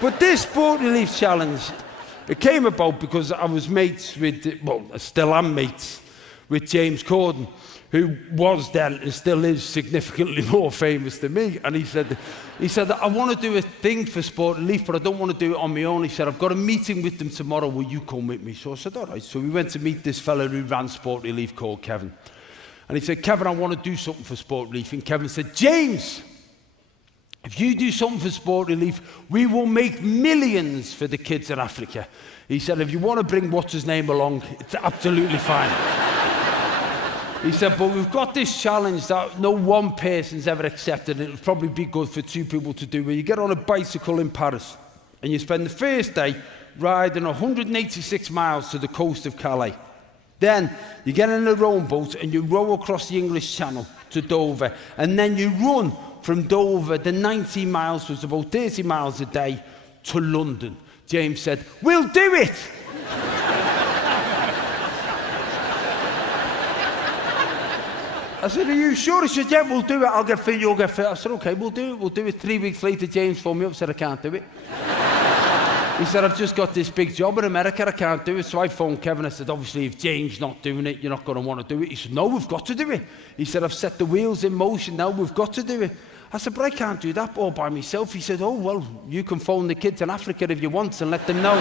But this sport relief challenge, it came about because I was mates with, well, I still am mates with James Corden, who was then and still is significantly more famous than me. And he said, I want to do a thing for sport relief, but I don't want to do it on my own. He said, I've got a meeting with them tomorrow. Will you come with me? So I said, all right. So we went to meet this fella who ran sport relief called Kevin. And he said, Kevin, I want to do something for sport relief. And Kevin said, James, if you do something for sport relief, we will make millions for the kids in Africa. He said, if you want to bring what's his name along, it's absolutely fine. He said, but we've got this challenge that no one person's ever accepted. It'll probably be good for 2 people to do, where you get on a bicycle in Paris and you spend the first day riding 186 miles to the coast of Calais. Then you get in a rowing boat and you row across the English Channel to Dover, and then you run from Dover the 90 miles, was about 30 miles a day, to London. James said, we'll do it! I said, are you sure? He said, yeah, we'll do it. I'll get fit, you'll get fit. I said, okay, we'll do it. We'll do it. 3 weeks later, James phoned me up and said, I can't do it. He said, I've just got this big job in America, I can't do it. So I phoned Kevin. I said, obviously, if James not doing it, you're not going to want to do it. He said, no, we've got to do it. He said, I've set the wheels in motion now, we've got to do it. I said, but I can't do that all by myself. He said, oh, well, you can phone the kids in Africa if you want and let them know.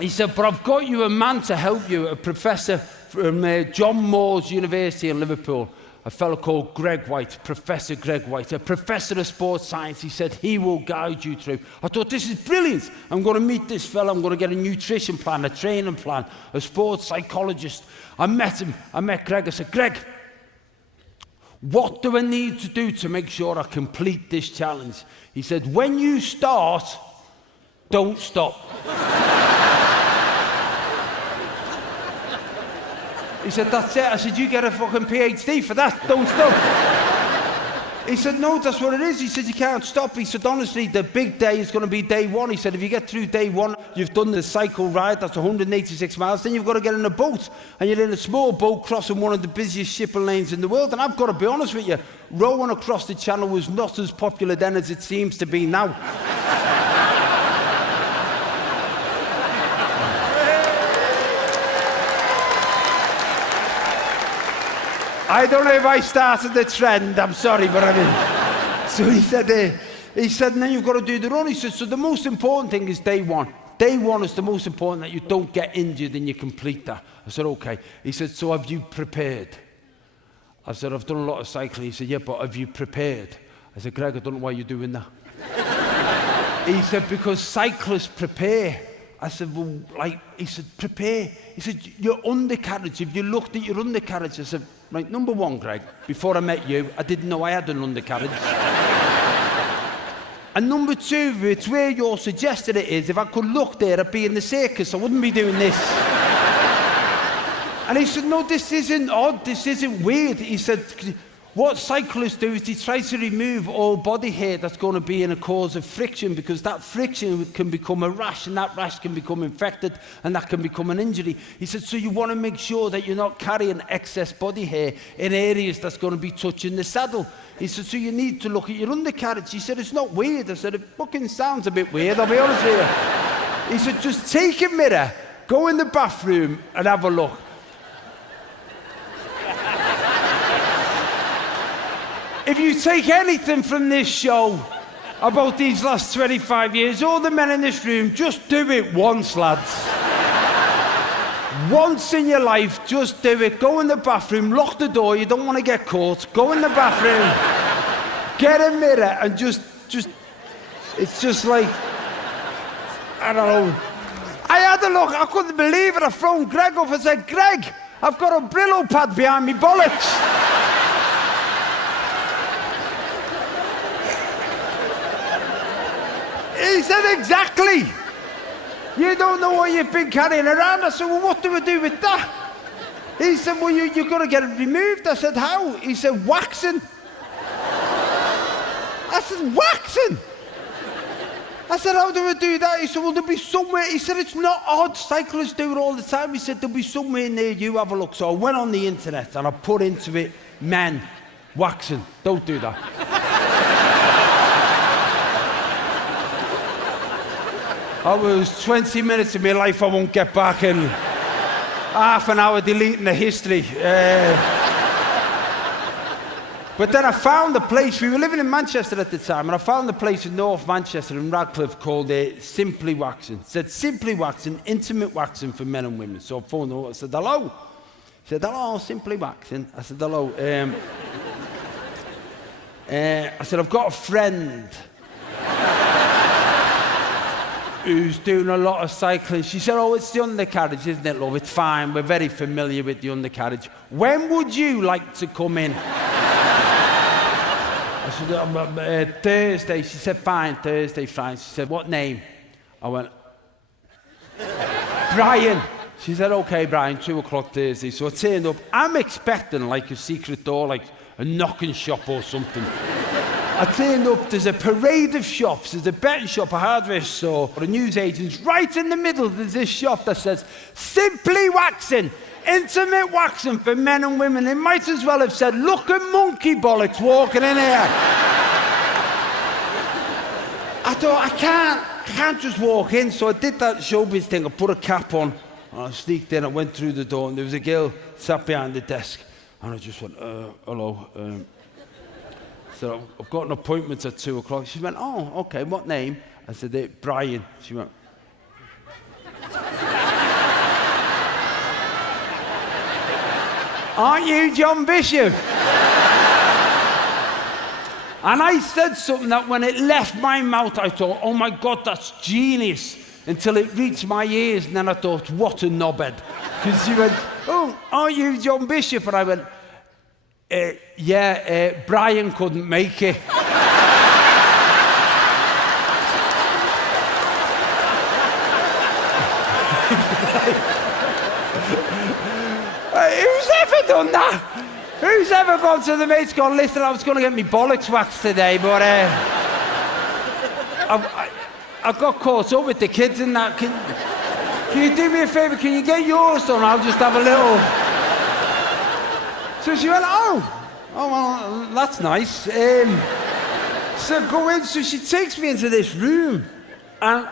He said, but I've got you a man to help you, a professor from John Moores University in Liverpool, a fellow called Greg White, Professor Greg White, a professor of sports science. He said, he will guide you through. I thought, this is brilliant. I'm going to meet this fellow. I'm going to get a nutrition plan, a training plan, a sports psychologist. I met him. I met Greg. I said, Greg, what do I need to do to make sure I complete this challenge? He said, when you start, don't stop. He said, that's it. I said, you get a fucking PhD for that, don't stop. He said, no, that's what it is. He said, you can't stop. He said, honestly, the big day is going to be day one. He said, if you get through day one, you've done the cycle ride, that's 186 miles, then you've got to get in a boat. And you're in a small boat crossing one of the busiest shipping lanes in the world. And I've got to be honest with you, rowing across the channel was not as popular then as it seems to be now. I don't know if I started the trend, I'm sorry, but I mean. So he said, and then you've got to do the run. He said, so the most important thing is day one. Day one is the most important, that you don't get injured and you complete that. I said, okay. He said, so have you prepared? I said, I've done a lot of cycling. He said, yeah, but have you prepared? I said, Greg, I don't know why you're doing that. He said, because cyclists prepare. I said, well, he said, prepare. He said, your undercarriage, if you looked at your undercarriage, I said, right, number one, Greg, before I met you, I didn't know I had an undercarriage. And number two, it's where you're suggesting it is. If I could look there, I'd be in the circus, I wouldn't be doing this. And he said, no, this isn't odd, this isn't weird. He said, what cyclists do is they try to remove all body hair that's going to be in a cause of friction, because that friction can become a rash, and that rash can become infected, and that can become an injury. He said, so you want to make sure that you're not carrying excess body hair in areas that's going to be touching the saddle. He said, so you need to look at your undercarriage. He said, it's not weird. I said, it fucking sounds a bit weird, I'll be honest with you. He said, just take a mirror, go in the bathroom and have a look. If you take anything from this show about these last 25 years, all the men in this room, just do it once, lads. Once in your life, just do it. Go in the bathroom, lock the door, you don't want to get caught. Go in the bathroom, get a mirror, and just, it's just like, I don't know. I had a look, I couldn't believe it. I phoned Greg up and said, Greg, I've got a Brillo pad behind me bollocks. He said, exactly. You don't know what you've been carrying around. I said, well, what do we do with that? He said, well, you've got to get it removed. I said, how? He said, waxing. I said, waxing? I said, how do we do that? He said, well, there'll be somewhere. He said, it's not odd. Cyclists do it all the time. He said, there'll be somewhere near you. Have a look. So I went on the internet and I put into it, men, waxing. Don't do that. I was 20 minutes of my life I won't get back and half an hour deleting the history. But then I found a place, we were living in Manchester at the time, and I found a place in North Manchester in Radcliffe called Simply Waxing. It said Simply Waxing, intimate waxing for men and women. So I phoned her, I said, hello. She said, hello, Simply Waxing. I said, hello. I said, I've got a friend who's doing a lot of cycling. She said, oh, it's the undercarriage, isn't it, love? It's fine, we're very familiar with the undercarriage. When would you like to come in? I said, Thursday. She said, fine, Thursday, fine. She said, what name? I went, Brian. She said, okay, Brian, 2 o'clock Thursday. So I turned up. I'm expecting like a secret door, like a knocking shop or something. I turned up, there's a parade of shops. There's a betting shop, a hardware store, a newsagent's. Right in the middle, there's this shop that says, Simply Waxing. Intimate waxing for men and women. It might as well have said, look at monkey bollocks walking in here. I thought, I can't just walk in. So I did that showbiz thing. I put a cap on and I sneaked in. I went through the door and there was a girl sat behind the desk. And I just went, hello. So I've got an appointment at 2 o'clock. She went, oh, okay, what name? I said, Brian. She went, aren't you John Bishop? And I said something that when it left my mouth, I thought, oh my God, that's genius. Until it reached my ears, and then I thought, what a knobhead. Because she went, oh, aren't you John Bishop? And I went, yeah, Brian couldn't make it. Who's ever done that? Who's ever gone to the mates gone, listen, I was going to get me bollocks waxed today, but I got caught up with the kids and that. Can you do me a favour? Can you get yours done? I'll just have a little... So she went, oh, well, that's nice. So go in. So she takes me into this room, and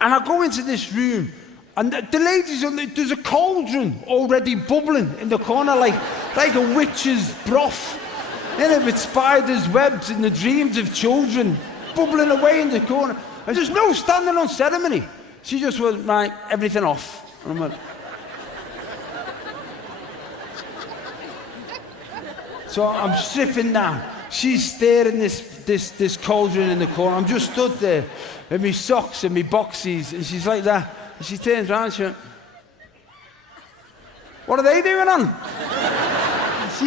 I go into this room, and the ladies, there's a cauldron already bubbling in the corner, like a witch's broth, in it with spiders' webs and the dreams of children bubbling away in the corner. And there's no standing on ceremony. She just went, right, everything off. And I went, so I'm stripping down. She's staring this cauldron in the corner. I'm just stood there in my socks and my boxies, and she's like that. And she turns around and she went, what are they doing on?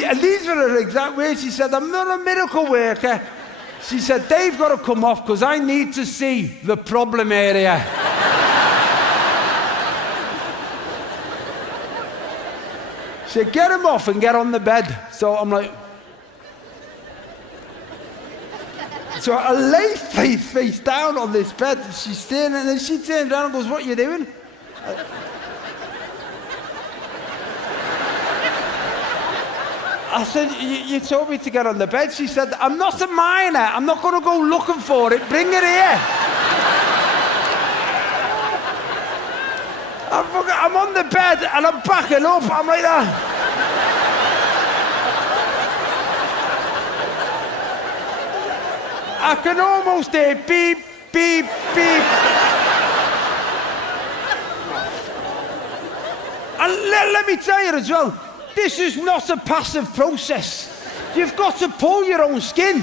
And these were her exact words. She said, I'm not a miracle worker. She said, they've got to come off because I need to see the problem area. She said, get them off and get on the bed. So I'm like... So I lay face down on this bed, and she's staring, and then she turns around and goes, what are you doing? I said, you told me to get on the bed. She said, I'm not a miner. I'm not going to go looking for it. Bring it here. I'm on the bed, and I'm backing up. I'm like that. I can almost hear beep, beep, beep. And let me tell you as well, this is not a passive process. You've got to pull your own skin.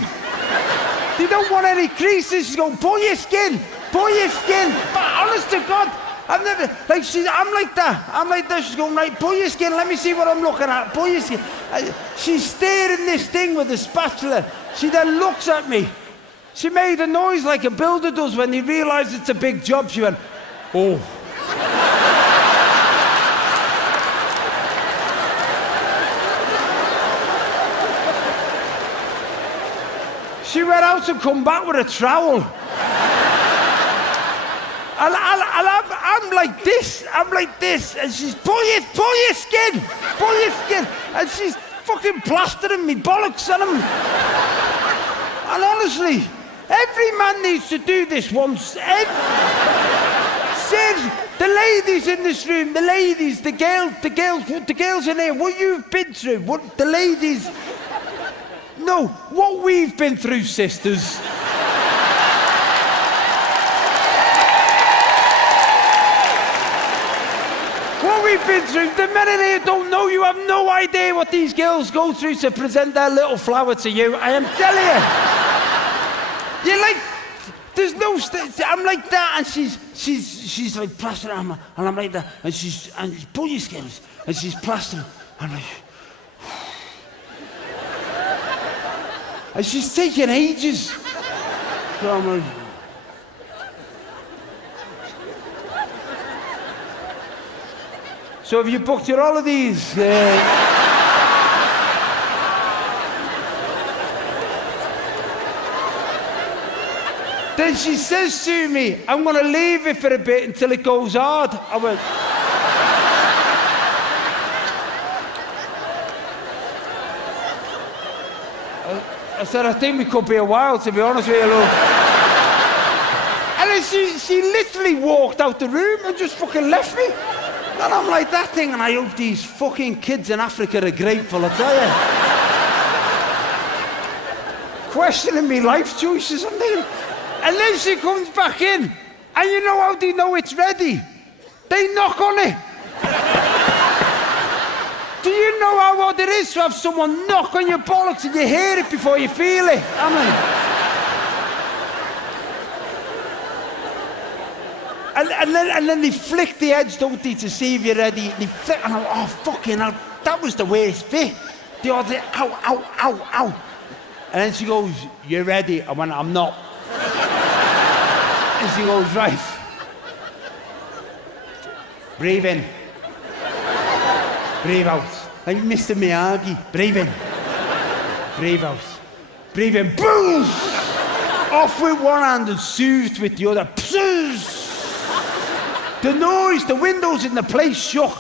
They don't want any creases. You go, pull your skin, pull your skin. But honest to God, I've never, I'm like that. I'm like that. She's going, right, pull your skin. Let me see what I'm looking at. Pull your skin. She's staring this thing with a spatula. She then looks at me. She made a noise like a builder does when he realizes it's a big job. She went, oh. She went out and come back with a trowel. And I'm like this, and she's, pull your skin, and she's fucking plastering me bollocks on them. And honestly, every man needs to do this once. Seriously, the ladies in this room, the ladies, the girls in here, what you've been through, what the ladies... No, what we've been through, sisters. What we've been through, the men in here don't know. You have no idea what these girls go through to present their little flower to you. I am telling you. You're like, there's no, I'm like that, and she's like plastering, and I'm like that, and she's bully skills, and she's plastering. I'm like, and she's taking ages. So I'm like, so have you booked your holidays? Then she says to me, I'm going to leave it for a bit until it goes hard. I went... I said, I think we could be a while, to be honest with you, look. And then she literally walked out the room and just fucking left me. And I'm like, that thing, and I hope these fucking kids in Africa are grateful, I tell you. Questioning me life choices and things. And then she comes back in, and you know how they know it's ready? They knock on it. Do you know how odd it is to have someone knock on your bollocks and you hear it before you feel it? I mean... And then they flick the edge, don't they, to see if you're ready. They flick, and I'm like, oh, fucking hell, that was the worst bit. The other, ow, ow, ow, ow. And then she goes, you ready? I went, I'm not. And she goes, right. Breathe in. Breathe out. Like Mr. Miyagi. Breathe in. Breathe out. Breathe in. Boom! Off with one hand and soothed with the other. The noise, the windows in the place shook.